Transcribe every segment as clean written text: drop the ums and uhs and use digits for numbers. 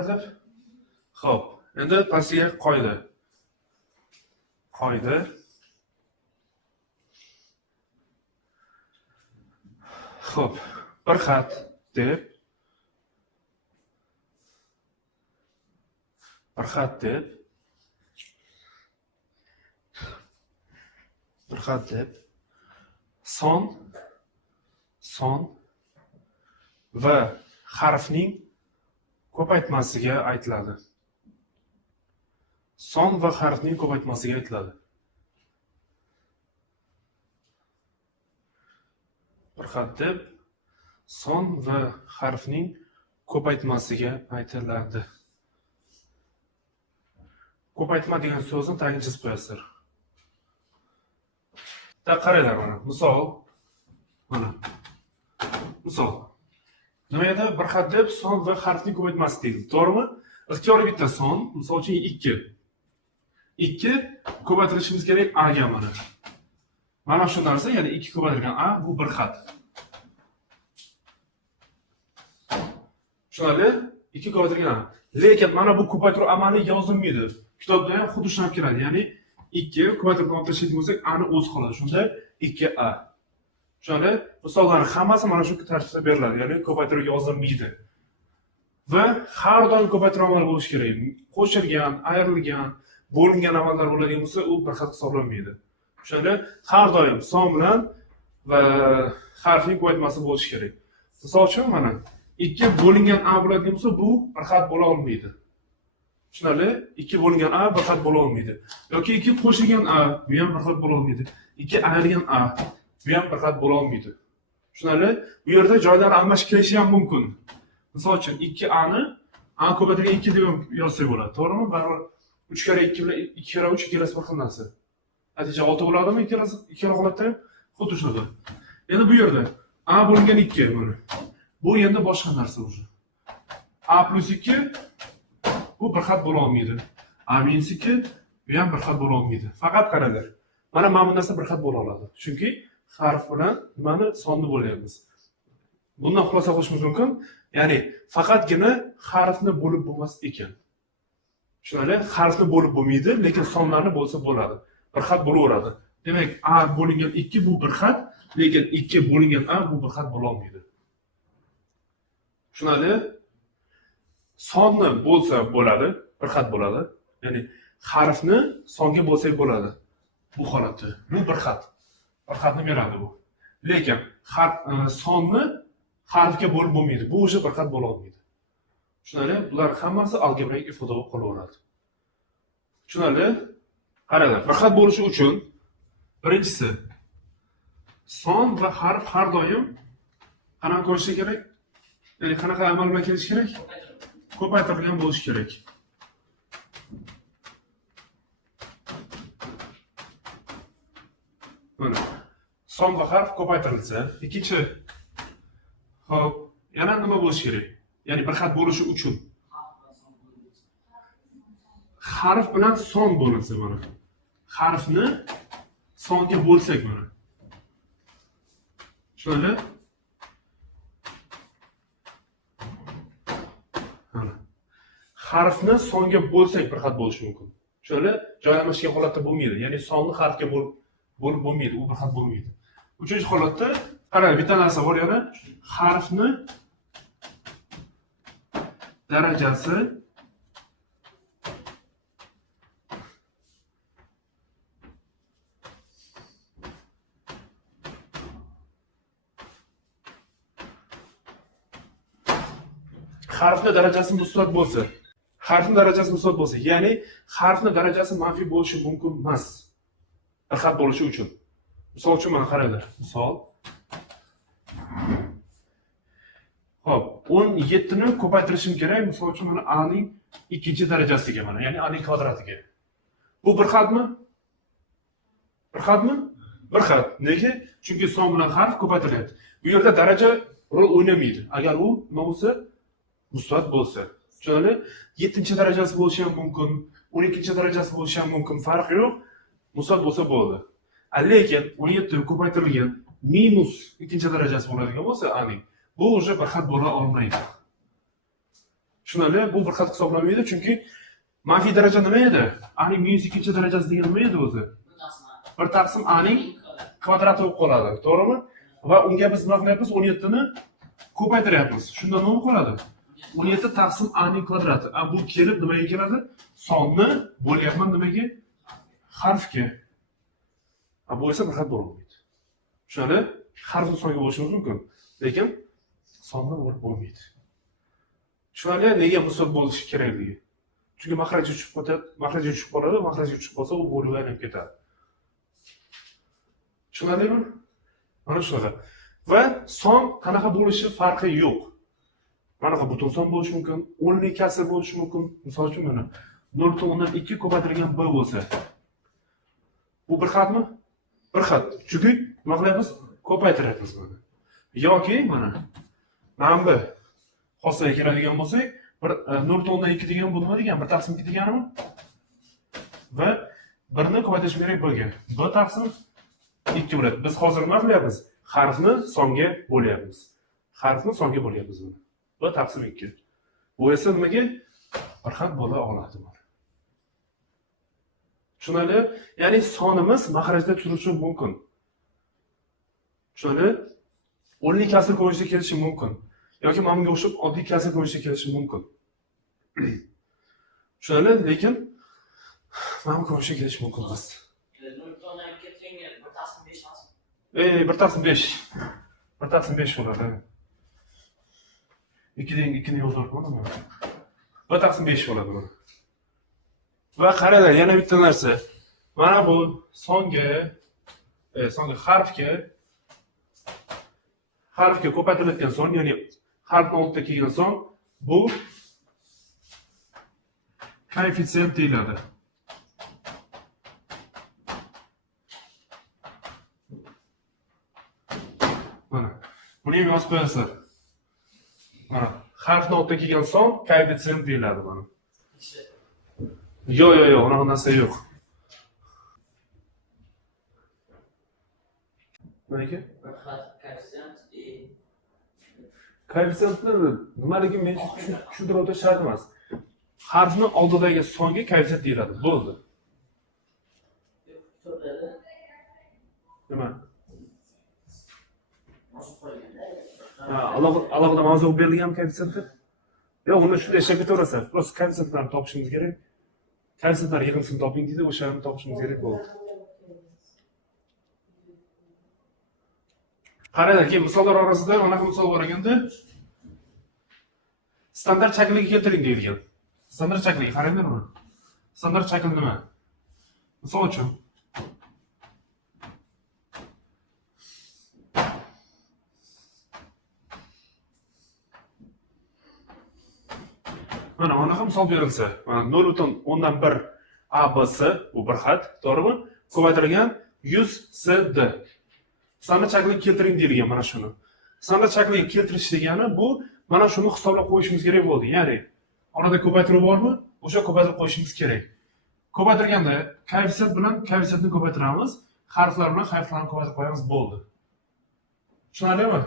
nima deb? Xo'p, endi pastiga qoida. Xo'p, bir xat deb son va harfning ko'paytmasiga aytiladi. Son va harfning ko'paytmasiga aytiladi. Bir xat deb son va harfning ko'paytmasiga aytiladi. Ko'paytma degan so'zni tagiga chizib qo'yasizlar. Qaranglar mana, misol. Nima edi? Bir xat deb son va harfning ko'paytmasi deydi. To'g'rimi? Ixtiyoriy bitta son, misol uchun 2. 2 ko'paytirishimiz kerak a ga mana. Mana shu narsa, ya'ni 2 ko'paytirilgan a bu bir xat. Tushunarli? 2 ko'paytirilgan a. Lekin mana bu ko'paytiruv amali yozilmaydi. Kitobda ham xuddi shunday keladi. Ya'ni 2 ko'paytirib olib tashlaydigan bo'lsak, a ni o'zi qoladi. Shunda 2a. Tushunarli? Misollar hammasi mana shu tartibda beriladi. Ya'ni ko'paytiruv yozilmaydi. Va har doim ko'paytiruv amali bo'lishi kerak. Qo'shilgan, ayrilgan, bo'lingan amallar bo'ladigan bo'lsa, u bir xat hisoblanmaydi. Tushunarli? Har doim son bilan va harfning ko'paytmasi bo'lishi kerak. Misol uchun mana 2 bo'lingan a bo'ladigan bo'lsa, bu bir xat bo'la olmaydi. Tushunarli? 2 bo'lingan a bir xat bo'la olmaydi. Yoki 2 qo'shilgan a bu ham bir xat bo'la olmaydi. 2 ayrilgan a bu ham bir xat bo'la olmaydi. Tushunarli? Bu yerda joylar almashib kelishi ham mumkin. Misol uchun 2a ni a ko'paytirilgan 2 deb yozsak bo'ladi. To'g'rimi? Baribir 3 kere 2 bilan 2 kere 3 ikkalasi bir xil narsa. Natija 6 bo'ladimi ikkala holatda? Xuddi shunaqa. Endi bu yerda a bo'lingan 2 buni. Bu endi boshqa narsa o'zi. A plus 2 bu bir xat bo'la olmaydi. A minus 2 bu ham bir xat bo'la olmaydi. Faqat qaranglar. Mana bu narsa bir xat bo'la oladi. Chunki harf bilan nimani sonni bo'layapmiz. Bundan xulosa qilishimiz mumkin. Ya'ni faqatgina harfni bo'lib bo'lmas ekan. Tushunarli? Harfni bo'lib bo'lmaydi, lekin sonlarni bo'lsa bo'ladi. Bir xat bo'laveradi. Demak, a bo'lingan 2 bu bir xat, lekin 2 bo'lingan a bu bir xat bo'la olmaydi. Tushunarli? Sonni bo'lsa bo'ladi, bir xat bo'ladi. Ya'ni harfni songa bo'lsak bo'ladi. Bu holatda. Bu bir xat. Bir xatni beradi bu. Lekin sonni harfga bo'lib bo'lmaydi. Bu o'sha bir xat bo'la olmaydi. Tushunarli? Bular hammasi algebrik ifoda bo'lib qolaveradi. Tushunarli? Qaranglar, bir xat bo'lishi uchun birinchisi son va harf har doim qanaqa ko'rishi kerak? Ya'ni qanaqa amal bilan kelishi kerak? Ko'paytirilgan bo'lishi kerak. Mana son va harf ko'paytirilsa, ikkinchi hop, yana nima bo'lishi kerak? Ya'ni bir xat bo'lishi uchun harf bilan son bo'lsa mana. Harfni songa bo'lsak mana. Shunday. Harfni songa bo'lsak bir xat bo'lishi mumkin. Shunday, joylashgan holatda bo'lmaydi. Ya'ni sonni harfga bo'lib bo'lmaydi, u bir xat bo'lmaydi. Uchinchi holatda qarang, bitta narsa bor yana. Harfni darajasi harfni darajasi musbat bo'lsa, ya'ni harfni darajasi manfiy bo'lishi mumkin emas. Bir xat bo'lishi uchun. Misol uchun mana qaranglar. Misol. Xo'p, 17 ni ko'paytirishim kerak. Misol uchun mana a ning ikkinchi darajasiga mana, ya'ni a ning kvadratiga. Bu bir xatmi? Bir xatmi? Bir xat. Nega? Chunki son bilan harf ko'paytiryapti. Bu yerda daraja rol o'ynamaydi. Agar u nima bo'lsa, musbat bo'lsa. Tushunarli? 7-darajasi bo'lishi ham mumkin, 12-darajasi bo'lishi ham mumkin, farqi yo'q. Musbat bo'lsa bo'ladi. Lekin 17 ko'paytirilgan minus 2-darajasi bo'ladigan bo'lsa, aniq. Bu o'sha bir xat bo'la olmaydi. Tushunarli? Bu bir xil hisoblanmaydi, chunki manfiy daraja nima edi? A ning -2 darajasi degan nima edi o'zi? 1 taqsim A ning kvadrati bo'lib qoladi, to'g'rimi? Va unga biz nima qilyapmiz? 17 ni ko'paytiryapmiz. Shunda nima bo'ladi? 17 taqsim A ning kvadrati. Bu kelib nimaga keladi? Sonni bo'lyapman nimaga? Harfga. Bu esa bir xil bo'lmaydi. Tushunarli? Harfni songa bo'lishimiz mumkin, lekin sonni bo'lmaydi. Tushunarli? Nega misol bo'lishi kerakligi? Chunki mahraj tushib qoladi, mahraj tushib qoladi, mahraj tushib qolsa u bo'lib aylanib ketadi. Tushunarlimi? Mana shunaqa. Va son qanaqa bo'lishi farqi yo'q. Mana bu butun son bo'lishi mumkin, o'nli kasr bo'lishi mumkin. Misol uchun mana 0.2 ko'paytirilgan b bo'lsa, bu bir xatmi? Bir xat. Chunki nima qilyapmiz? Ko'paytiryapmiz buni. Yoki mana manba hosilga keladigan bo'lsak, 0.2 degan bu nima degan? 1 taqsim 2 deganimi? Va 1 ni ko'paytirish kerak bo'lga. b taqsim 2 bo'ladi. Biz hozir nima qilyapmiz? Harfni songa bo'lyapmiz. Harfni songa bo'lyapmiz buni. b taqsim 2. Bu esa nimaga? Bir xil bo'la oladi. Tushunarli? Ya'ni sonimiz mahrajda turishi mumkin. Tushunarli? O'nli kasr ko'rinishda kelishi mumkin. Yoki mana bunga o'xshab oddiy kasr ko'rinishda kelishi mumkin. Tushunarli? Lekin mana bu ko'rinishda kelishi mumkin emas. 1 taqsim 5. 1 taqsim 5 bo'ladi. 2 dan 2 ni yozib qo'ydim. 1 taqsim 5 bo'ladi bu. Va qaranglar, yana bitta narsa. Mana bu songa harfga ko'paytirilgan son, ya'ni harfni oldida kelgan son, bu koeffitsient deyiladi. Mana buni ham yozib qo'yasizlar. Mana harfni oldida kelgan son koeffitsient deyiladi mana. Yo'q, unaqa narsa yo'q. Nima ekan? Koeffitsiyentni nimaligi men tushuntirib o'tish shart emas. Harfni oldidagi songa koeffitsiyent deyiladi. Bo'ldi. Nima? Alohida mavzu berilgan koeffitsiyentni? Yo'q, uni shunday ishga ketaverasiz. Prosta koeffitsiyentlarni topishimiz kerak. Koeffitsiyentlar yig'indisini toping deydi, o'shalarni topishimiz kerak bo'ldi. Qaranglarki, misollar orasida mana bu misol bor ekanda, standart shakliga keltiring deyilgan. Standart shakliga qaranglarmi? Standart shakl nima? Misol uchun mana bunaqa misol berilsa, mana 0.1 ABC bu bir xat, to'g'rimi? Ko'paytirilgan 100 CD. Standart shakliga keltiring deyilgan mana shuni. Standart shakliga keltirish degani bu mana shuni hisoblab qo'yishimiz kerak bo'ldi. Ya'ni orada ko'paytiruv bormi? O'sha ko'paytirib qo'yishimiz kerak. Ko'paytirganda koeffitsient bilan koeffitsiyentni ko'paytiramiz, harflar bilan harflarni ko'paytirib qo'yamiz, bo'ldi. Tushunarlimi?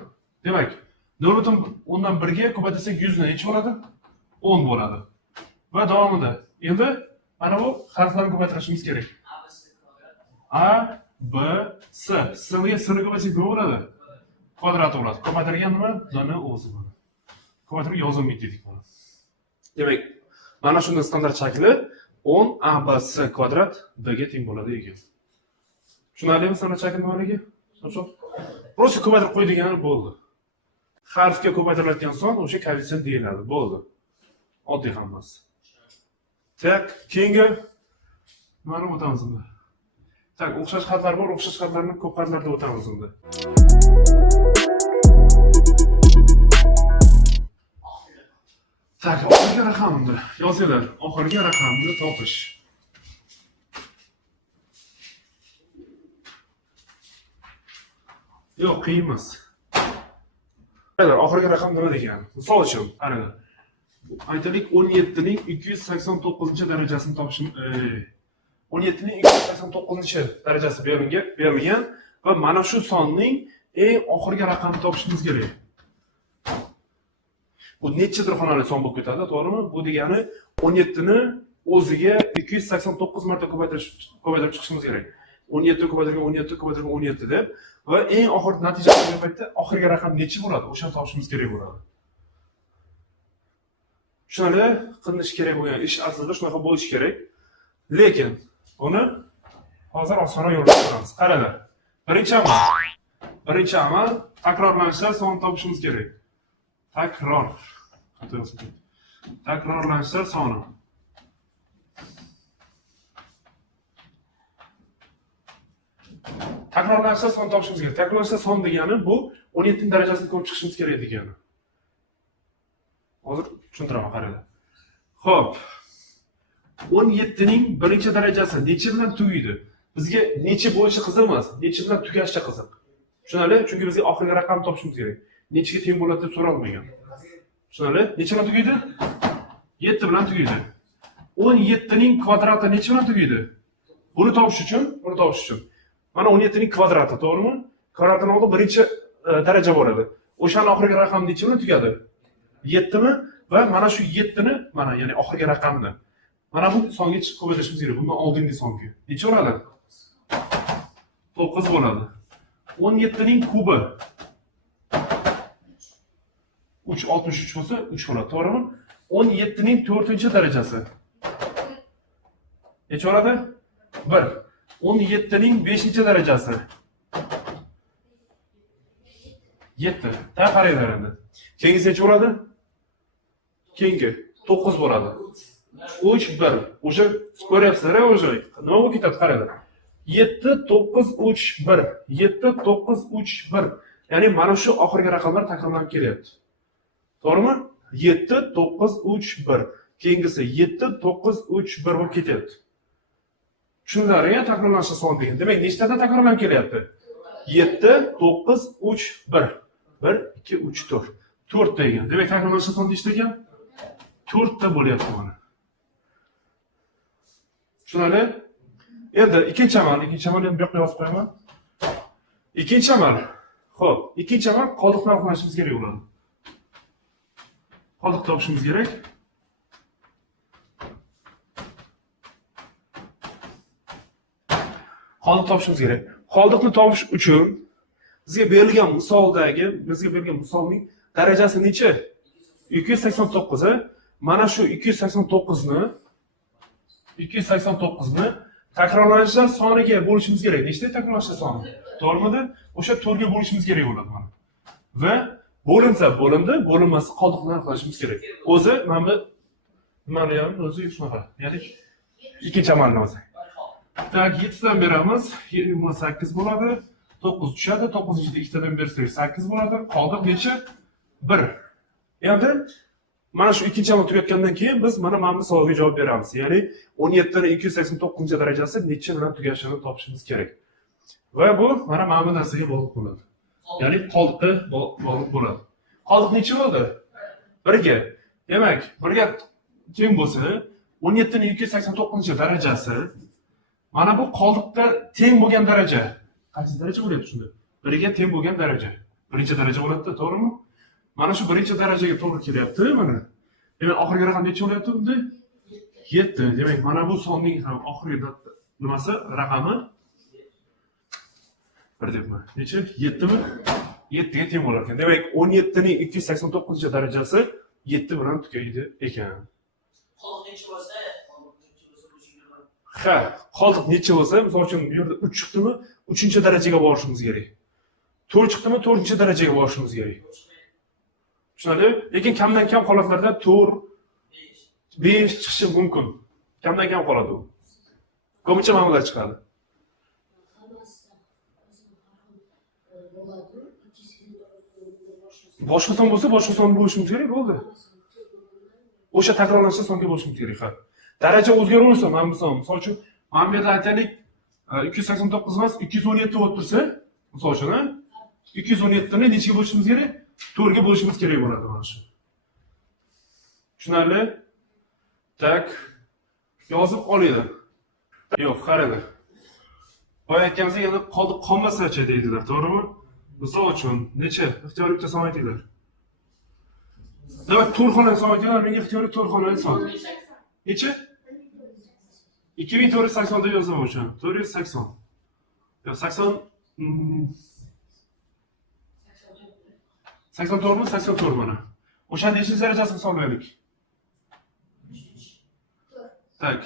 Demak, 0.1 ga ko'paytirsak 100 ni necha bo'ladi? 10 bo'ladi. Va davomida endi mana bu harflarni ko'paytirishimiz kerak. A, B, S. S'ga S'ni ko'paytirsak nima bo'ladi? Kvadrat bo'ladi. Ko'paytirgan nima? Dni o'zi bo'ladi. Ko'paytirib yozilmaydi dedik buni. Demak, mana shunday standart shakli 10 A, B, S kvadrat B ga teng bo'ladi ekan. Tushunarlimi standart shakl nimaligi? Prosta ko'paytirib qo'yilgani bo'ldi. Harfga ko'paytiriladigan son o'sha koeffitsient deyiladi, bo'ldi. Oddiy hammasi. Tak, keyingi mana o'tamiz endi. Tak, o'xshash xatlar bor, o'xshash xatlarni ko'p xatlarda o'tamiz endi. Tak, oxirgi raqamni yozinglar. Oxirgi raqamni topish. Yo'q, qiyin emas. Oxirgi raqam nima degan? Misol uchun, qarang. Aytaylik 17 ning 289 darajasini topishim, 17 ning 289 darajasi berilgan va mana shu sonning eng oxirgi raqamini topishimiz kerak. bu nechadir xonali son bo'lib ketadi, to'g'rimi? Bu degani 17 ni o'ziga 289 marta ko'paytirib chiqishimiz kerak. 17 ko'paytirgan 17 ko'paytirgan 17 deb va eng oxirgi natija chiqqan paytda oxirgi raqam necha bo'ladi? O'shani topishimiz kerak bo'ladi. Shunday qilinish kerak bo'lgan ish aslida shunaqa bo'lishi kerak. Lekin buni hozir osonroq yo'lga qo'yamiz. Qaranglar. Birinchi amal takrorlanishlar soni topishimiz kerak. Takrorlanishlar soni. Takrorlanishlar soni topishimiz kerak. Takrorlanishlar soni degani bu 17 darajasini ko'rib chiqishimiz kerak degani. Hozir tushuntiraman, qaranglar. Xo'p. 17 ning birinchi darajasi necha bilan tugaydi? Bizga necha bo'lishi qiziq emas, necha bilan tugashi qiziq. Tushunali? Chunki bizga oxirgi raqamni topishimiz kerak. Nechaga teng bo'ladi deb so'ralmagan. Tushunali? Necha bilan tugaydi? 7 bilan tugaydi. 17 ning kvadrati necha bilan tugaydi? Buni topish uchun. Mana 17 ning kvadrati, to'g'rimi? Kvadratdan oldin birinchi daraja bo'ladi. O'shaning oxirgi raqami necha bilan tugadi? 7 mi? Va mana shu 7 ni, mana ya'ni oxirgi raqamni mana bu songa ko'paytirishimiz kerak. Bundan oldingi songa. Necha bo'ladi? 9 bo'ladi. 17 ning kubi 63 bo'lsa 3 bo'ladi, to'g'rimi? 17 ning 4-darajasi necha bo'ladi? 1. 17 ning 5-darajasi 7. Ta qaranglar endi. Keyingisi necha bo'ladi? Keyingi 9 bo'ladi. 3 1. O'sha ko'ryapsizlar, o'sha. Nima bo'lib ketadi, qaranglar. 7 9 3 1. 7 9 3 1. Ya'ni mana shu oxirgi raqamlar takrorlanib kelyapti. To'g'rimi? 7 9 3 1. Keyingisi 7 9 3 1 bo'lib ketyapti. Tushunarli, takrorlanishi soni degan. Demak, nechtadan takrorlanib kelyapti? 7 9 3 1. 1 2 3 4. 4 degan. Demak, takrorlanishi soni nechta ekan? 4 ta bo'lyapti mana. Tushunarli? Endi ikkinchi amal ham bu yoqqa yozib qo'yaman. Ikkinchi amal. Xo'p, ikkinchi amal qoldiqni aniqlashimiz kerak bo'ladi. Qoldiq topishimiz kerak. Qoldiqni topish uchun bizga berilgan misolning darajasi necha? 289. Mana shu 289 ni takrorlanishlar soniga bo'lishimiz kerak. Nechta takrorlanishlar soni? To'g'rimi? O'sha 4 ga bo'lishimiz kerak bo'ladi mana. Va bo'linsa bo'lindi, bo'linmasa qoldiqni aniqlashimiz kerak. O'zi mana bu ham o'zi shunaqa. Ya'ni ikkinchi amalni o'zi. Tak 7 dan beramiz, 28 bo'ladi. 9 tushadi. 9-da 2 dan bersak 8 bo'ladi. Qoldiq necha? 1. Endi mana shu ikkinchi amal tugatgandan keyin biz mana bu savolga javob beramiz. Ya'ni 17 ning 289-darajasi necha bilan tugashini topishimiz kerak. Va bu mana bu narsaga bog'liq bo'ladi. Ya'ni qoldiqqa bog'liq bo'ladi. Qoldiq necha bo'ldi? 1 ga. Demak, 1 ga teng bo'lsa, 17 ning 289-darajasi mana bu qoldiqqa teng bo'lgan daraja. Qancha daraja bo'lyapti shunda? 1 ga teng bo'lgan daraja. Birinchi daraja bo'ladi, to'g'rimi? Mana shu birinchi darajaga to'g'ri kelyapti mana. Demak, oxirgi raqam necha bo'lyapti bunda? 7. Demak, mana bu sonning ham oxirgi raqami 1 debman. Necha? 7 mi? 7 ga teng bo'lar ekan. Demak, 17 ning 289-darajasi 7 bilan tugaydi ekan. Qoldiq necha bo'lsa, ha, qoldiq necha bo'lsa, misol uchun bu yerda 3 chiqdimi, 3-darajaga borishimiz kerak. 4 chiqdimi, 4-darajaga borishimiz kerak. Tushunarli? Lekin kamdan kam holatlarda 4, 5 chiqishi mumkin. Kamdan kam qoladi u. Ko'pincha ma'nolar chiqadi. Boshqa son bo'lsa, boshqa son bo'lishimiz kerak bo'ldi. O'sha takrorlanishlar songa bo'lishimiz kerak, ha. Daraja o'zgaraversa, mana bu son, misol uchun, mana bu yerda aytaylik 289 emas, 217 bo'lib tursa, misol uchun, 217 ni nechaga bo'lishimiz kerak? 4 ga bo'lishimiz kerak bo'ladi mana shu. Tushunarli? Tak. Yozib olinglar. Yo'q, qaranglar. Boya aytganimizdek, yana qoldiq qolmasa-chi deydilar, to'g'rimi? Misol uchun necha? Ixtiyoriy bitta son aytinglar. Demak, to'rtxonali sonlar menga ixtiyoriy to'rtxonali son. 480. Necha? 2480 deb yozaman o'sha. 480. Yo, 80 84 mi? 84 mana. O'sha nechinchi darajasini hisoblaylik. Tak.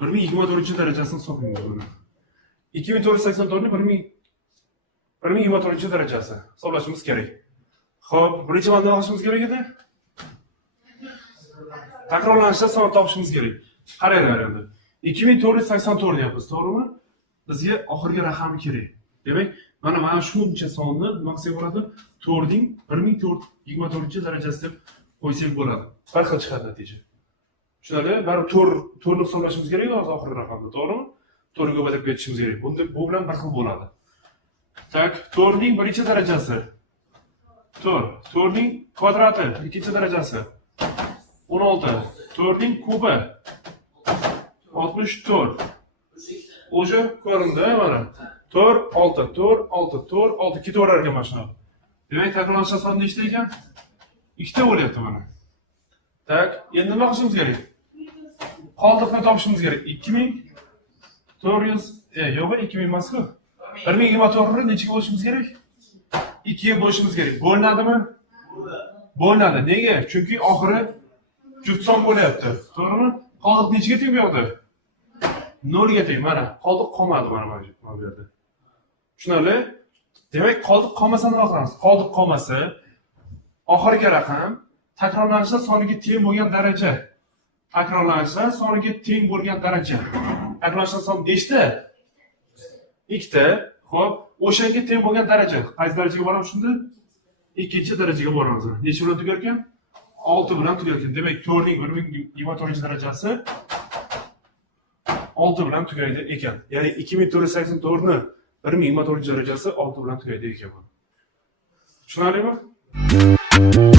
1024-darajasini hisoblaymiz buni. 2484 ni 1024-darajasi hisoblashimiz kerak. Xo'p, birinchi marta olishimiz kerak edi. Takrorlanishda son topishimiz kerak. Qaranglar endi. 2484 deyapmiz, to'g'rimi? Bizga oxirgi raqami kerak. Demak, mana shuncha sonni nima qilsak bo'ladi? 4 ning 1424-darajasi deb qo'ysak bo'ladi. Bir xil chiqadi natija. Tushunarli? Baribir 4 ni hisoblashimiz kerak hozir oxirgi raqamni, to'g'rimi? 4 ga ko'tarib ketishimiz kerak. Bu bilan bir xil bo'ladi. Tak, 4 ning birinchi darajasi 4. 4 ning kvadrati ikkinchi darajasi 16. 4 ning kubi 64. O'sha ko'rindi mana. 4 6 4 6 4 6 ketaverar ekan mana shuni. Demak, takrorlanishlar soni nechta ekan? 2 ta bo'lyapti mana. Tak, endi nima qilishimiz kerak? Qoldiqni topishimiz kerak. 2400 yo'q, 2000 emas-ku. 1024 ni nechaga bo'lishimiz kerak? 2 ga bo'lishimiz kerak. Bo'linadimi? Bo'linadi. Nega? Chunki oxiri juft son bo'lyapti. To'g'rimi? Qoldiq nechaga teng bu yoqda? 0 ga teng. Mana, qoldiq qolmadi mana bu yerda. Tushunarli? Demak, qoldiq qolmasa nima qilamiz? Qoldiq qolmasa oxirgi raqam takrorlanishlar soniga teng bo'lgan daraja. Takrorlanishlar soniga teng bo'lgan daraja. Takrorlanishlar soni nechta? 2 ta. Xo'p, o'shanga teng bo'lgan daraja. Qaysi darajaga boramiz shunda? Ikkinchi darajaga boramiz. Necha bilan tugar ekan? 6 bilan tugar ekan. Demak, 4 ning 1024-darajasi 6 bilan tugaydi ekan. Ya'ni 2484 ni 1024-darajasi 6 bilan tugaydi ekan. Tushunarlimi?